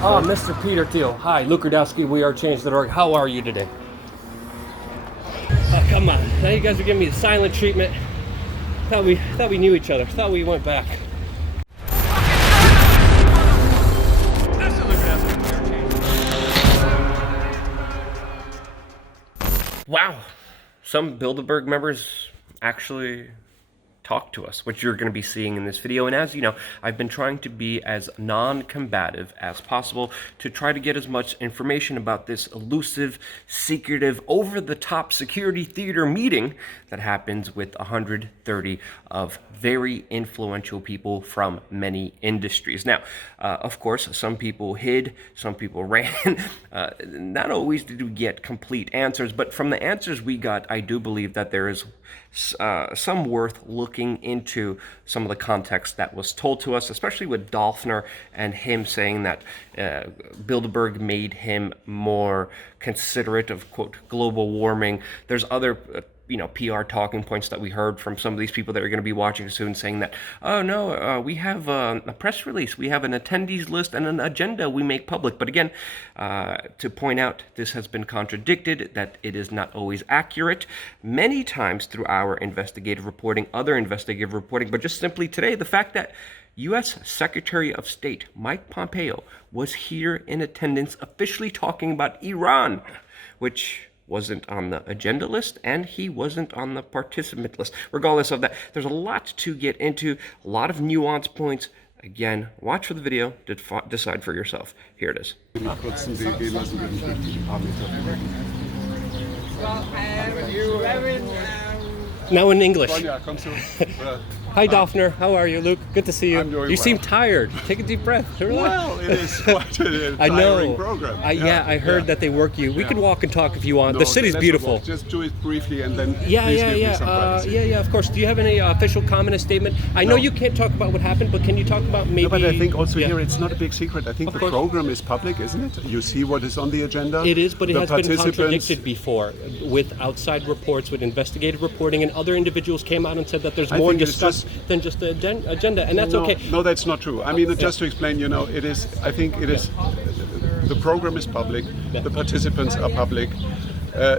Mr. Peter Thiel. Hi, Luke Radowski, WeAreChange.org. How are you today? Oh, come on. Now you guys are giving me the silent treatment. Thought we knew each other. Thought we went back. Wow. Some Bilderberg members actually talk to us, which you're going to be seeing in this video. And as you know, I've been trying to be as non-combative as possible to try to get as much information about this elusive, secretive, over-the-top security theater meeting that happens with 130 of very influential people from many industries. Now, of course, some people hid, some people ran. Not always did we get complete answers, but from the answers we got, I do believe that there is some worth looking into some of the context that was told to us, especially with Dolphin and him saying that Bilderberg made him more considerate of, quote, global warming. There's other PR talking points that we heard from some of these people that are going to be watching soon saying that, oh no, we have a press release, we have an attendees list and an agenda we make public. But again, to point out, this has been contradicted, that it is not always accurate many times through our investigative reporting, other investigative reporting, but just simply today, the fact that U.S. Secretary of State Mike Pompeo was here in attendance officially talking about Iran, which wasn't on the agenda list, and he wasn't on the participant list. Regardless of that, there's a lot to get into, a lot of nuance points. Again, watch for the video, decide for yourself. Here it is. Now in English. Hi, Dolphin. How are you, Luke? Good to see you. I'm doing you well. seem tired. Take a deep breath. Well, it is quite a I tiring know. program. I heard that they work you. We could walk and talk if you want. No, The city's let's beautiful. not. Just do it briefly and then Yeah, please give me some privacy. yeah, of course. Do you have any official comment or statement? I know you can't talk about what happened, but can you talk about maybe... No, but I think also yeah. here it's not a big secret. I think the course. program is public, isn't it? You see what is on the agenda. It is, but it The has been participants- contradicted before with outside reports, with investigative reporting, and other individuals came out and said that there's I more think it's discussed than just the agenda, and that's no, okay. No, that's not true. I mean, just to explain, it is, I think it is, the program is public, the participants are public.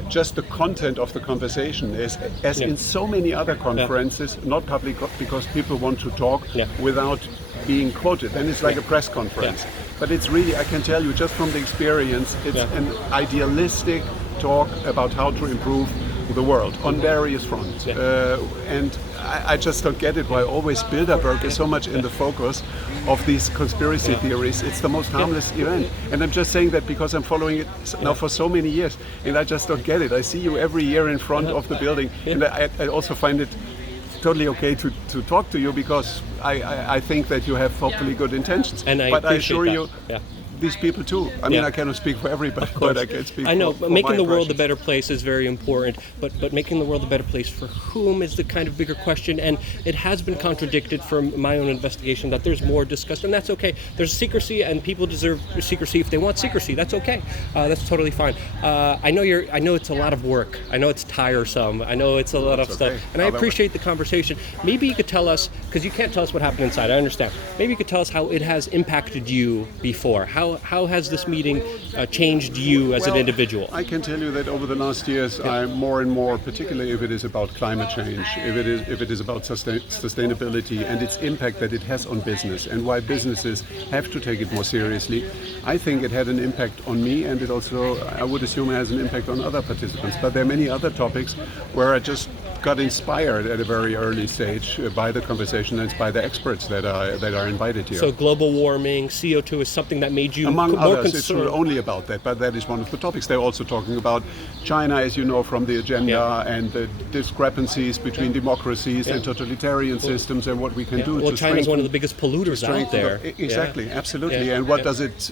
Just the content of the conversation is, as in so many other conferences, not public because people want to talk without being quoted. Then it's like a press conference. But it's really, I can tell you just from the experience, it's an idealistic talk about how to improve the world on various fronts. And I just don't get it why always Bilderberg is so much in the focus of these conspiracy theories. It's the most harmless event. And I'm just saying that because I'm following it now for so many years, and I just don't get it. I see you every year in front of the building, and I also find it totally okay to talk to you because I think that you have hopefully good intentions. And but I appreciate assure that. you, these people too. I mean, I cannot speak for everybody, but I can speak. I know, for making my the world a impressions. better place is very important, but making the world a better place for whom is the kind of bigger question, and it has been contradicted from my own investigation that there's more discussed, and that's okay. There's secrecy, and people deserve secrecy if they want secrecy. That's okay. That's totally fine. I know it's a lot of work. I know it's tiresome. I know it's a lot of stuff, and I appreciate the conversation. Maybe you could tell us, because you can't tell us what happened inside. I understand. Maybe you could tell us how it has impacted you before. How has this meeting changed you as an individual? I can tell you that over the last years, I'm more and more, particularly if it is about climate change, if it is about sustainability and its impact that it has on business and why businesses have to take it more seriously. I think it had an impact on me, and it also, I would assume, has an impact on other participants. But there are many other topics where I just got inspired at a very early stage by the conversation and by the experts that are invited here. So global warming, CO2 is something that made you among more others, it's not only about that, but that is one of the topics. They're also talking about China, as you know, from the agenda, and the discrepancies between democracies and totalitarian systems, and what we can do. Well, to China's one of the biggest polluters out there. Exactly, absolutely. And what does it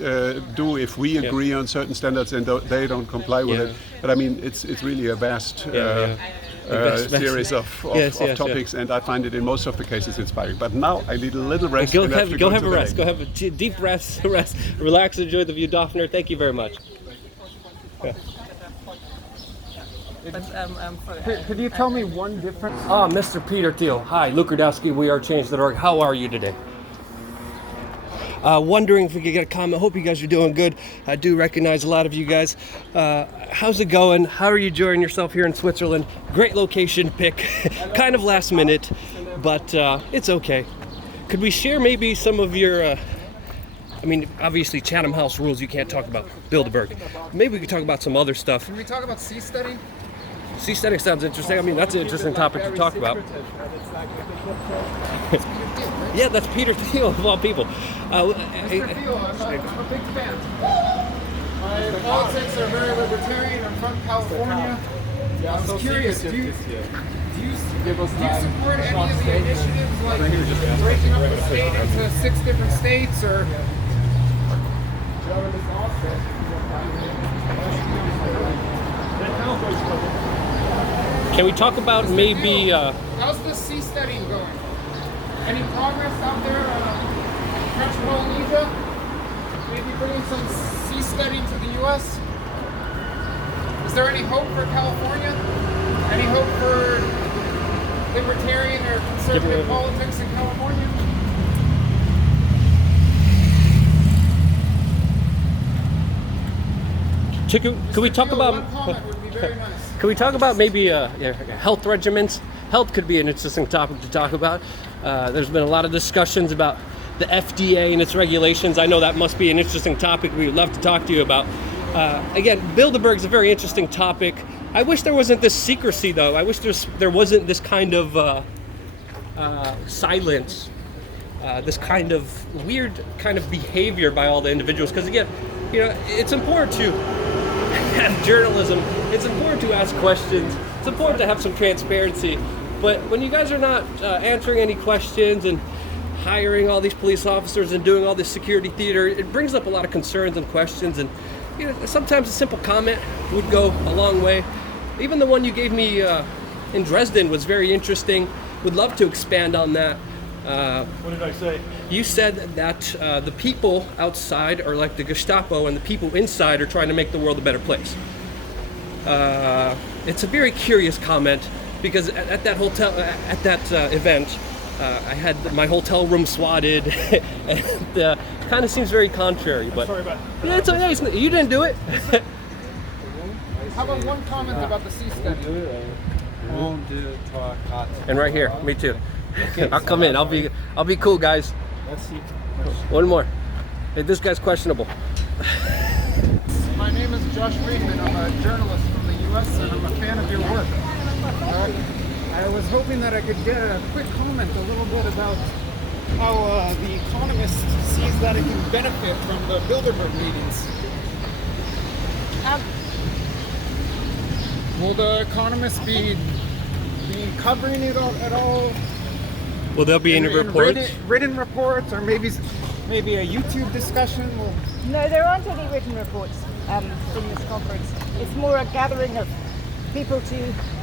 do if we agree on certain standards and they don't comply with it? But I mean, it's really a vast series of topics, and I find it in most of the cases inspiring. But now I need a little rest. Go have a rest. Go have a deep rest. Relax, enjoy the view, Dolphin. Thank you very much. Could you tell me one difference? Mr. Peter Thiel. Hi, Luke Radowski, WeAreChange.org. How are you today? Wondering if we could get a comment. Hope you guys are doing good. I do recognize a lot of you guys. How's it going? How are you enjoying yourself here in Switzerland? Great location pick, kind of last minute, but it's okay. Could we share maybe some of your, I mean, obviously Chatham House rules, you can't talk about Bilderberg. Maybe we could talk about some other stuff. Can we talk about sea study? Sea study sounds interesting. I mean, that's an interesting topic to talk about. Yeah, that's Peter Thiel of all people. Mr. Thiel, I'm a big fan. My politics are very libertarian. I'm from California. I was curious, do you support any of the initiatives like breaking up the state into 6 different states or? Can we talk about maybe... How's the sea study going? Any progress out there French Polynesia? Maybe bringing some sea study to the U.S.? Is there any hope for California? Any hope for libertarian or conservative politics in California? Could we talk about... One comment would be very nice. Can we talk about maybe health regimens? Health could be an interesting topic to talk about. There's been a lot of discussions about the FDA and its regulations. I know that must be an interesting topic we would love to talk to you about. Again, Bilderberg's a very interesting topic. I wish there wasn't this secrecy, though. I wish there wasn't this kind of silence, this kind of weird kind of behavior by all the individuals. Because again, it's important to have journalism. It's important to ask questions. It's important to have some transparency. But when you guys are not answering any questions and hiring all these police officers and doing all this security theater, it brings up a lot of concerns and questions. And sometimes a simple comment would go a long way. Even the one you gave me in Dresden was very interesting. Would love to expand on that. What did I say? You said that the people outside are like the Gestapo and the people inside are trying to make the world a better place. It's a very curious comment because at that hotel, at that event, I had my hotel room swatted, and kind of seems very contrary. But Sorry about yeah, it's okay. You didn't do it. How about one comment about the sea study? And right here, me too. I'll come in. I'll be cool, guys. Let's see. One more. Hey, this guy's questionable. My name is Josh Friedman. I'm a journalist from the U.S. and I'm a fan of your work. I was hoping that I could get a quick comment a little bit about how The Economist sees that it can benefit from the Bilderberg meetings. Will The Economist be covering it at all? Will there be any reports? Written reports or maybe a YouTube discussion? No, there aren't any written reports from this conference. It's more a gathering of people to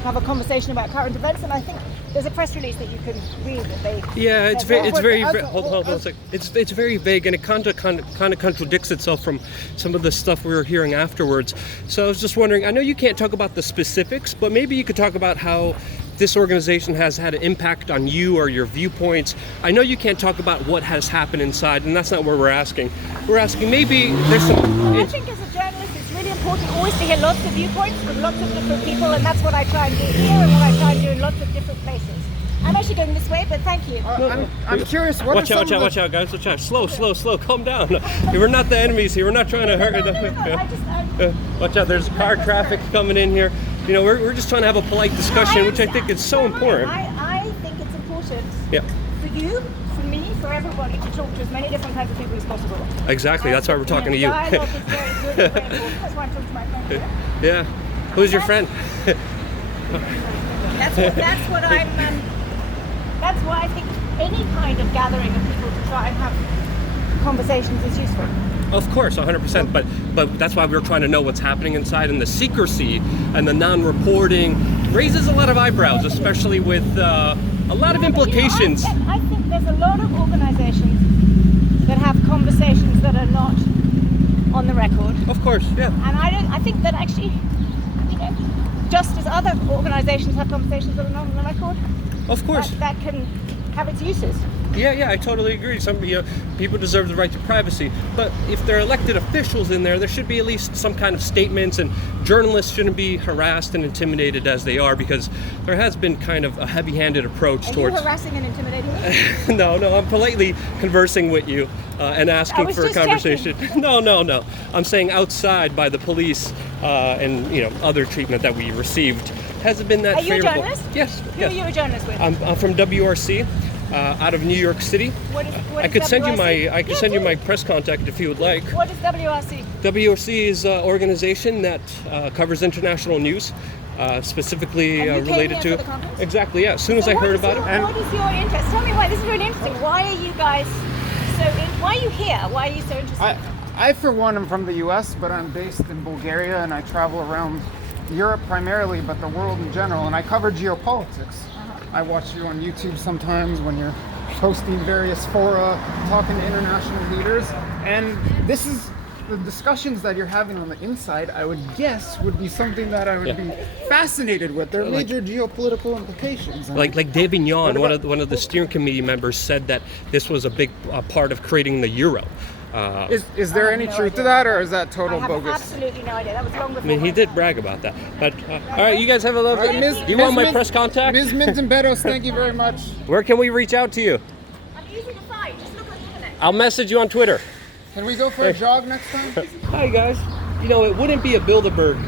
have a conversation about current events, and I think there's a press release that you can read that they. Yeah, it's very hold on a second. It's very vague, and it kind of contradicts itself from some of the stuff we were hearing afterwards. So I was just wondering. I know you can't talk about the specifics, but maybe you could talk about how this organization has had an impact on you or your viewpoints. I know you can't talk about what has happened inside, and that's not what we're asking. We're asking maybe there's some... I think as a journalist it's really important always to hear lots of viewpoints from lots of different people, and that's what I try and do here and what I try and do in lots of different places. I'm actually going this way, but thank you. I'm curious, what Watch out, guys. Watch out. Slow. Calm down. We're not the enemies here. We're not trying to hurt them. Watch out. There's car traffic coming in here. We're just trying to have a polite discussion, which I think is so important. I think it's important Yeah. for you, for me, for everybody to talk to as many different kinds of people as possible. Exactly. That's why we're talking to you. Dialogue is very good. That's why I'm talking to my friend here. Yeah. Who's your friend? That's why I think any kind of gathering of people to try and have conversations is useful. Of course, 100%. But that's why we're trying to know what's happening inside, and the secrecy and the non-reporting raises a lot of eyebrows, especially with a lot of implications. I think there's a lot of organizations that have conversations that are not on the record. Of course, yeah. And I think that actually, just as other organizations have conversations that are not on the record, Of course. that can have its uses. Yeah, I totally agree. Some people deserve the right to privacy, but if they're elected officials in there should be at least some kind of statements, and journalists shouldn't be harassed and intimidated as they are, because there has been kind of a heavy-handed approach Are towards. you harassing and intimidating me? No, I'm politely conversing with you and asking for a conversation. No. I'm saying outside by the police and other treatment that we received hasn't been that Are you a favorable. journalist? Yes. Who are you a journalist with? I'm from WRC. Out of New York City. What I could is send you WRC? my press contact if you would like. What is WRC? WRC is an organization that covers international news, specifically And you came related here to for the conference? exactly. Yeah, as soon as I heard about it. What is your interest? Tell me why. This is really interesting. Why are you guys why are you here? Why are you so interested? I for one, am from the U.S., but I'm based in Bulgaria, and I travel around Europe primarily, but the world in general, and I cover geopolitics. I watch you on YouTube sometimes when you're hosting various fora, talking to international leaders, and this is the discussions that you're having on the inside, I would guess, would be something that I would be fascinated with. There are major geopolitical implications. Like Davignon, one of the steering committee members, said that this was a big part of creating the euro. Is there any truth to that, or is that total I have bogus? absolutely no idea. That was long before. I mean, he did brag about that. But all right, you guys have a lovely. Ms. Do you want my press contact? Ms. Minton-Bedos, thank you very much. Where can we reach out to you? I'm easy to find. Just look on the internet. I'll message you on Twitter. Can we go for a jog next time? Hi guys. It wouldn't be a Bilderberg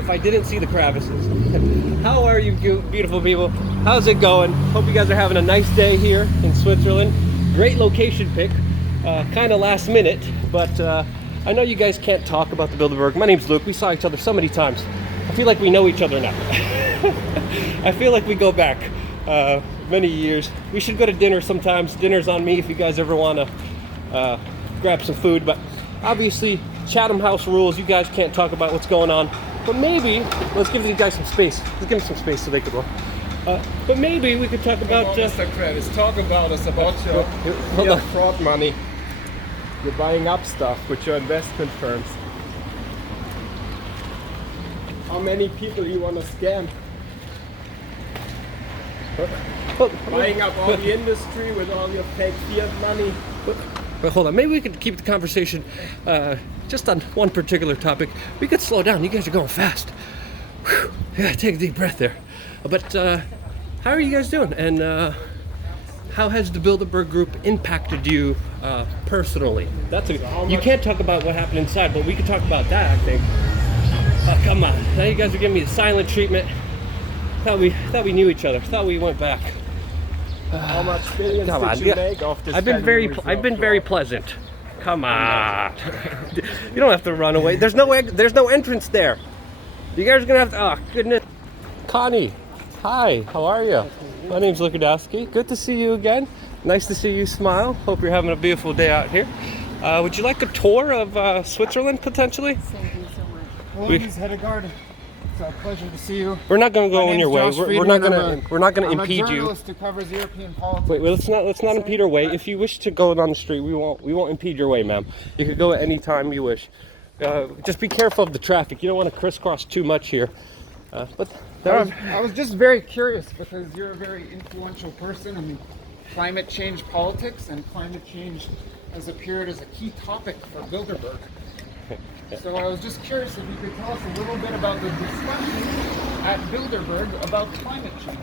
if I didn't see the Kravises. How are you beautiful people? How's it going? Hope you guys are having a nice day here in Switzerland. Great location pick. Kind of last minute, but I know you guys can't talk about the Bilderberg. My name's Luke. We saw each other so many times. I feel like we know each other now. I feel like we go back many years. We should go to dinner sometimes. Dinner's on me if you guys ever want to grab some food, but obviously Chatham House rules. You guys can't talk about what's going on, but maybe let's give these guys some space. Let's give them some space so they could walk. But maybe we could talk about Mr. Kravis, talk about your fraud money. You're buying up stuff with your investment firms. How many people you want to scam? Buying up all the industry with all your fake fiat money. But hold on, maybe we could keep the conversation just on one particular topic. We could slow down. You guys are going fast. Whew. Yeah, take a deep breath there. But how are you guys doing? And how has the Bilderberg Group impacted you personally? You can't talk about what happened inside, but we could talk about that, I think. Oh, come on. Now you guys are giving me the silent treatment. Thought we knew each other. Thought we went back. How much billions did you make off this? I've been very pleasant. Come on. You don't have to run away. There's no entrance there. You guys are gonna have to. Oh goodness. Connie, hi. How are you? My name's Lukadowski. Good to see you again. Nice to see you smile. Hope you're having a beautiful day out here. Would you like a tour of Switzerland potentially? Thank you so much. Well, Ms. Hedegaard, it's a pleasure to see you. We're not going to go in your way. We're not going to impede you. I'm a journalist who covers European politics. Wait, let's not impede our way. If you wish to go down the street, we won't impede your way, ma'am. You can go at any time you wish. Just be careful of the traffic. You don't want to crisscross too much here. But I was just very curious because you're a very influential person in climate change politics, and climate change has appeared as a key topic for Bilderberg. So I was just curious if you could tell us a little bit about the discussion at Bilderberg about climate change.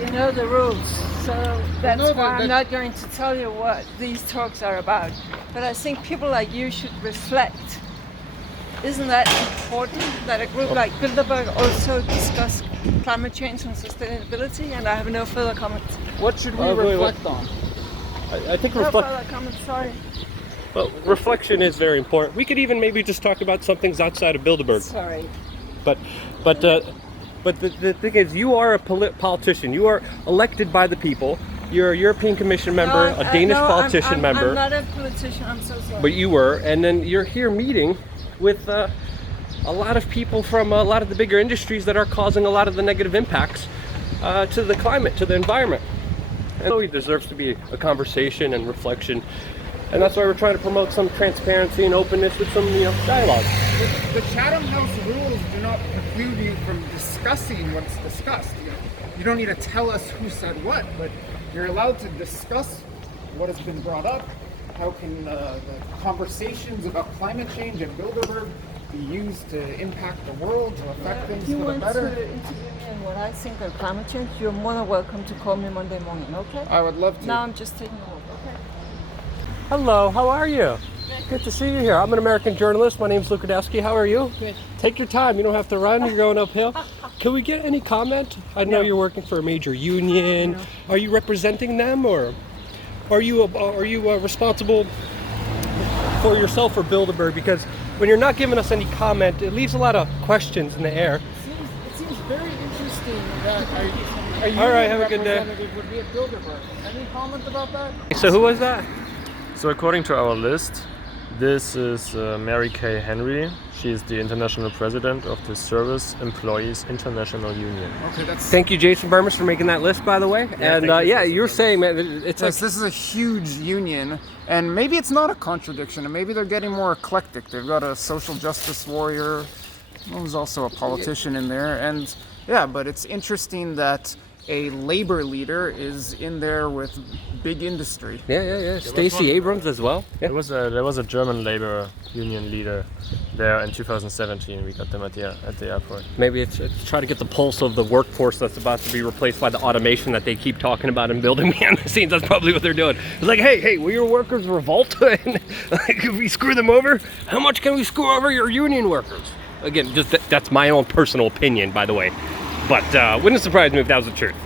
You know the rules, so that's know why that- I'm not going to tell you what these talks are about. But I think people like you should reflect. Isn't that important that a group like Bilderberg also discuss climate change and sustainability? And I have no further comments. What should we wait, wait. reflect on? I think No further comments, sorry. well, reflection is very important. We could even maybe just talk about some things outside of Bilderberg. Sorry. But the thing is, you are a politician. You are elected by the people. You're a European Commission member, a Danish politician member. I'm not a politician, I'm so sorry. But you were, and then you're here meeting with a lot of people from a lot of the bigger industries that are causing a lot of the negative impacts to the climate, to the environment. And so it deserves to be a conversation and reflection. And that's why we're trying to promote some transparency and openness with some, dialogue. The Chatham House rules do not preclude you from discussing what's discussed. you don't need to tell us who said what, but you're allowed to discuss what has been brought up. How can the conversations about climate change at Bilderberg be used to impact the world, to affect things If you for the want better? to interview me on what I think of climate change, you're more than welcome to call me Monday morning, okay? I would love to. Now I'm just taking over, okay? Hello, how are you? Good to see you here. I'm an American journalist. My name's Lukadowski. How are you? Good. Take your time. You don't have to run. You're going uphill. Can we get any comment? I know you're working for a major union. Are you representing them, or are you responsible for yourself or Bilderberg? Because when you're not giving us any comment, it leaves a lot of questions in the air. It seems very interesting that a All right, union have a good day. representative would be at Bilderberg. Any comment about that? So who was that? So according to our list, this is Mary Kay Henry. She is the international president of the Service Employees International Union. Okay, that's. Thank you, Jason Burmis, for making that list, by the way. And you're saying, man, it's like Yes, this is a huge union, and maybe it's not a contradiction, and maybe they're getting more eclectic. They've got a social justice warrior, who's also a politician in there, and yeah, but it's interesting that a labor leader is in there with big industry. yeah. Stacey Abrams as well. Yeah. There was a German labor union leader there in 2017. We got them at the airport. Maybe it's try to get the pulse of the workforce that's about to be replaced by the automation that they keep talking about and building behind the scenes. That's probably what they're doing. It's like, hey, will your workers revolt? And if we screw them over, how much can we screw over your union workers? Again, just that's my own personal opinion, by the way. But wouldn't surprise me if that was the truth.